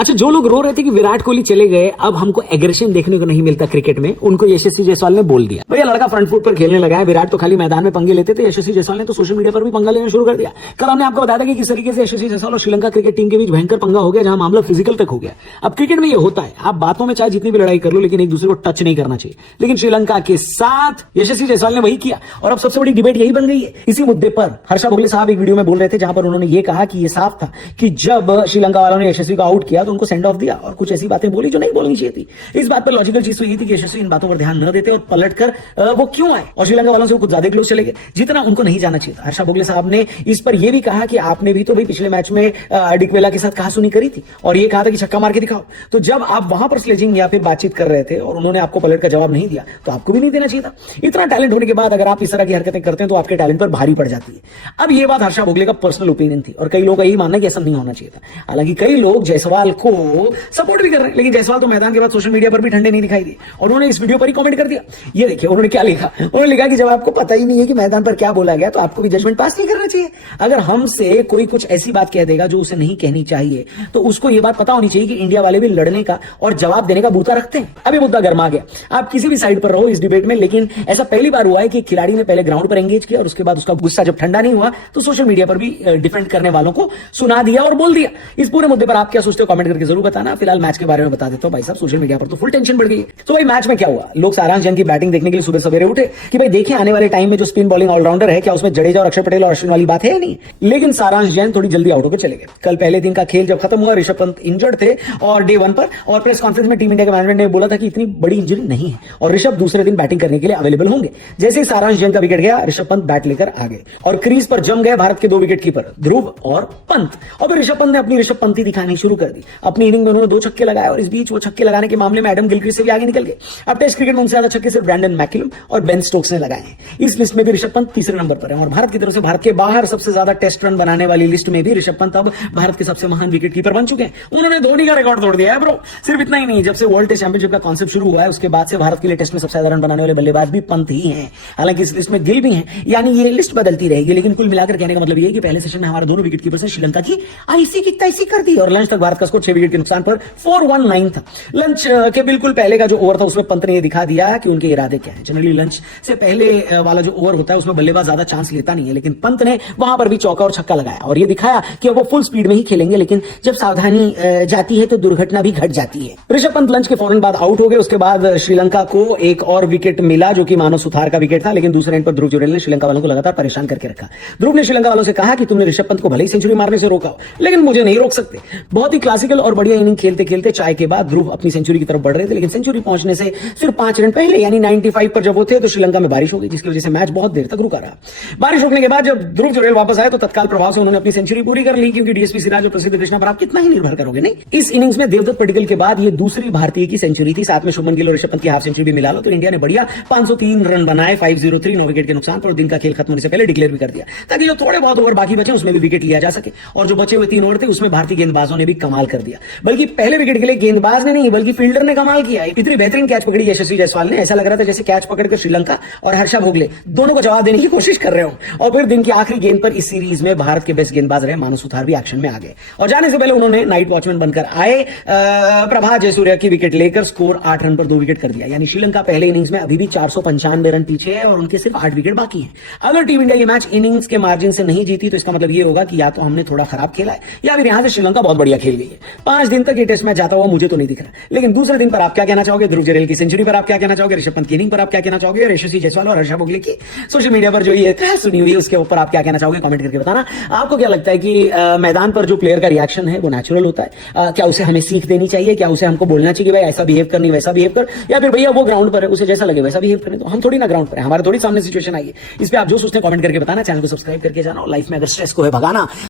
अच्छा, जो लोग रो रहे थे कि विराट कोहली चले गए, अब हमको एग्रेशन देखने को नहीं मिलता क्रिकेट में, उनको यशस्वी जायसवाल ने बोल दिया, भैया लड़का फ्रंट फुट पर खेलने लगा है। विराट तो खाली मैदान में पंगे लेते थे, यशस्वी जायसवाल ने तो सोशल मीडिया पर भी पंगा लेना शुरू कर दिया। कल हमने आपको बताया था कि किस तरीके से यशस्वी जायसवाल और श्रीलंका क्रिकेट टीम के बीच भयंकर पंगा हो गया, जहां मामला फिजिकल तक हो गया। अब क्रिकेट में ये होता है, आप बातों में चाहे जितनी भी लड़ाई कर लो, लेकिन एक दूसरे को टच नहीं करना चाहिए। लेकिन श्रीलंका के साथ यशस्वी जायसवाल ने वही किया, और अब सबसे बड़ी डिबेट यही बन गई है। इसी मुद्दे पर हर्षा भोगले साहब एक वीडियो में बोल रहे थे, जहां पर उन्होंने ये कहा कि ये साफ था कि जब श्रीलंका वालों ने यशस्वी को आउट किया तो उनको सेंड ऑफ दिया, और कुछ ऐसी बातें बोली जो नहीं बोलनी चाहिए थी। इस बात पर लॉजिकल चीज तो ये थी कि यशस्वी इन बातों पर ध्यान न देते और पलटकर वो क्यों आए, और श्रीलंका वालों से वो कुछ ज्यादा क्लोज चले गए जितना उनको नहीं जाना चाहिए था। हर्षा भोगले साहब ने इस पर यह भी कहा कि आपने भी तो भाई पिछले मैच में डिकवेला के साथ कहासुनी करी थी, और ये कहा था कि छक्का मार के दिखाओ। तो जब आप वहां पर स्लेजिंग या फिर बातचीत कर रहे थे और उन्होंने आपको पलट का जवाब नहीं दिया, तो आपको भी नहीं देना चाहिए था। इतना टैलेंट होने के बाद अगर आप इस तरह की हरकतें करते हैं तो आपके टैलेंट पर भारी पड़ जाती है। अब ये बात हर्षा भोगले का पर्सनल ओपिनियन थी, और कई लोग का यही मानना है कि ऐसा नहीं होना चाहिए था। हालांकि कई लोग जायसवाल को सपोर्ट भी कर रहे हैं, लेकिन जायसवाल तो मैदान के बाद सोशल मीडिया पर भी ठंडे नहीं दिखाई दिए, और उन्होंने इस वीडियो पर ही कमेंट कर दिया। ये देखिए उन्होंने क्या लिखा, उन्होंने लिखा कि जब आपको पता ही नहीं है कि मैदान पर क्या बोला गया, तो आपको भी जजमेंट पास नहीं करना चाहिए। अगर हमसे कोई कुछ ऐसी बात कह देगा जो उसे नहीं कहनी चाहिए, तो उसको यह बात पता होनी चाहिए कि इंडिया वाले भी लड़ने का और जवाब देने का बूता रखते हैं। अब ये मुद्दा गर्मा गया, आप किसी भी साइड पर रहो इस डिबेट में, लेकिन ऐसा पहली बार हुआ है कि खिलाड़ी ने पहले ग्राउंड पर एंगेज किया और उसके बाद उसका गुस्सा जब ठंडा नहीं हुआ तो सोशल मीडिया पर भी डिफेंड करने वालों को सुना दिया और बोल दिया। इस पूरे मुद्दे पर आप क्या सोचते हो, कमेंट करके जरूर बताना। फिलहाल मैच के बारे में बता देता हूं भाई साहब, सोशल मीडिया पर तो फुल टेंशन बढ़ गई है। तो भाई मैच में क्या हुआ, लोग सारांश जैन की बैटिंग देखने के लिए सुबह सवेरे उठे कि भाई देखिए आने वाले टाइम में जो स्पिन बॉलिंग ऑलराउंडर है, क्या उसमें जडेजा और अक्षर पटेल और अश्विन वाली बात है या नहीं। लेकिन सारांश जैन थोड़ी जल्दी आउट होकर चले गए। कल पहले दिन का खेल जब खत्म हुआ, ऋषभ पंत इंजर्ड थे और डे 1 पर, और प्रेस कॉन्फ्रेंस में टीम इंडिया के मैनेजमेंट ने बोला था कि इतनी बड़ी इंजरी नहीं है और ऋषभ दूसरे दिन बैटिंग करने के लिए अवेलेबल होंगे। जैसे ही सारांश जैन का विकेट गया, ऋषभ पंत बैट लेकर आ गए और क्रीज पर जम गए भारत के 2 विकेट कीपर ध्रुव और पंत। और फिर ऋषभ पंत ने अपनी ऋषभ पंती दिखानी शुरू कर दी। अपनी इनिंग में उन्होंने 2 छक्के लगाए, और इस बीच वो छक्के लगाने के मामले में एडम गिलक्रिस्ट से भी आगे निकल गए। अब टेस्ट क्रिकेट में उनसे ज्यादा छक्के सिर्फ ब्रैंडन मैकलम और बेन स्टोक्स ने लगाए हैं। इस लिस्ट में भी ऋषभ पंत तीसरे नंबर पर है, और भारत की तरफ से भारत के बाहर सबसे ज्यादा टेस्ट रन बनाने वाली लिस्ट में भी ऋषभ पंत अब भारत के सबसे महान विकेट कीपर बन चुके हैं। उन्होंने धोनी का रिकॉर्ड तोड़ दिया है ब्रो। सिर्फ इतना ही नहीं, जब से वर्ल्ड टेस्ट चैंपियनशिप का कॉन्सेप्ट शुरू हुआ है उसके बाद से भारत के लिए टेस्ट में सबसे ज्यादा रन बनाने वाले बल्लेबाज भी पंत ही हैं। हालांकि इस लिस्ट में गिल भी हैं, यानी ये लिस्ट बदलती रहेगी, लेकिन कुल मिलाकर कहने का मतलब ये है कि पहले सेशन में हमारे दोनों विकेट कीपर्स ने श्रीलंका की आईसी की तैसी कर दी, और लंच तक भारत का स्कोर 6 विकेट के नुकसान पर 419 था। लंच के बिल्कुल पहले का जो ओवर था उसमें पंत ने यह दिखा दिया कि उनके इरादे क्या है। जनरली लंच से पहले वाला जो ओवर होता है उसमें बल्लेबाज ज्यादा चांस लेता नहीं है, लेकिन पंत ने वहां पर भी चौका और छक्का लगाया और ये दिखाया कि वो फुल स्पीड में ही खेलेंगे, लेकिन जब सावधानी जाती है तो दुर्घटना भी घट जाती है। ऋषभ पंत लंच के फौरन बाद आउट हो गए। उसके बाद श्रीलंका को एक और विकेट मिला जो कि मानव सुथार का विकेट था, लेकिन दूसरे एंड पर ध्रुव जुरेल ने श्रीलंका वालों को लगातार परेशान करके रखा। ध्रुव ने श्रीलंका वालों से कहा कि तुमने ऋषभ पंत को भले ही सेंचुरी मारने से रोका हो, लेकिन मुझे नहीं रोक सकते। बहुत ही क्लासिकल और बढ़िया इनिंग खेलते खेलते चाय के बाद ध्रुव अपनी सेंचुरी की तरफ बढ़ रहे थे, लेकिन सेंचुरी पहुंचने से सिर्फ 5 रन पहले यानी 95 पर जब वो थे तो श्रीलंका में बारिश हो गई, जिसकी वजह से मैच बहुत देर तक रुका रहा। बारिश रुकने के बाद जब ध्रुव जुरेल वापस आए तो तत्काल प्रभाव से उन्होंने अपनी सेंचुरी पूरी कर ली, क्योंकि डीएसपी सिराज और प्रसिद्ध कृष्णा पर आप कितना ही निर्भर करोगे। नहीं, इस इनिंग्स में देवदत्त पडिक्कल के बाद ये दूसरी भारतीय की सेंचुरी थी। साथ में शुभमन गिल और ऋषभ पंत की हाफ सेंचुरी भी मिला लो तो इंडिया ने बढ़िया 503 रन बनाए, 503 9 विकेट के नुकसान पर, और दिन का खेल खत्म होने से पहले डिक्लेयर भी कर दिया ताकि जो थोड़े बहुत ओवर बाकी बचे उसमें भी विकेट लिया जा सके। और जो बचे हुए 3 ओवर थे उसमें भारतीय गेंदबाजों ने भी कमाल कर दिया, बल्कि पहले विकेट के लिए गेंदबाज ने नहीं बल्कि फील्डर ने कमाल किया। इतनी बेहतरीन कैच पकड़ी यशस्वी जायसवाल ने, ऐसा लग रहा था जैसे कैच पकड़कर श्रीलंका और हर्षा भोगले दोनों को जवाब देने की कोशिश कर रहे हो। और फिर दिन की आखिरी गेंद पर इस सीरीज में भारत के बेस्ट गेंदबाज रहे मानव सुथार भी एक्शन में आ गए, और जाने से पहले उन्होंने नाइट वॉचमैन बनकर आए। प्रभा जयसूर्या की विकेट लेकर स्कोर 8 रन पर 2 विकेट कर दिया, यानी श्रीलंका पहले इनिंग्स में अभी भी 495 रन पीछे है और उनके सिर्फ 8 विकेट बाकी हैं। अगर टीम इंडिया ये मैच इनिंग्स के मार्जिन से नहीं जीती तो इसका मतलब ये होगा कि या तो हमने थोड़ा खराब खेला है या फिर यहां से श्रीलंका बहुत बढ़िया खेल गई है। 5 दिन तक ये टेस्ट मैच जाता हुआ मुझे तो नहीं दिख रहा, लेकिन दूसरे दिन पर आप क्या कहना चाहोगे? ध्रुव जुरेल की सेंचुरी पर आप क्या कहना चाहोगे? ऋषभ पंत की इनिंग पर आप क्या कहना चाहोगे? और यशस्वी जायसवाल और हर्षा भोगले की सोशल मीडिया पर जो ये सुनी हुई है उसके ऊपर आप क्या कहना चाहोगे? कमेंट करके बताना। आपको क्या लगता है कि मैदान पर जो प्लेयर का रिएक्शन है वो नेचुरल होता है? क्या उसे हमें सीख देनी चाहिए? क्या उसे हमको बोलना चाहिए कि भाई ऐसा बिहेव करनी वैसा बिहेव कर, या फिर भैया वो ग्राउंड पर है उसे जैसा लगे वैसा बिहेव करें? तो हम थोड़ी ना ग्राउंड पर है, हमारे थोड़ी सामने सिचुएशन आई है। इस पे आप जो सोचते हैं कमेंट करके बताना, चैनल को सब्सक्राइब करके जाना, और लाइफ में अगर स्ट्रेस को है भगाना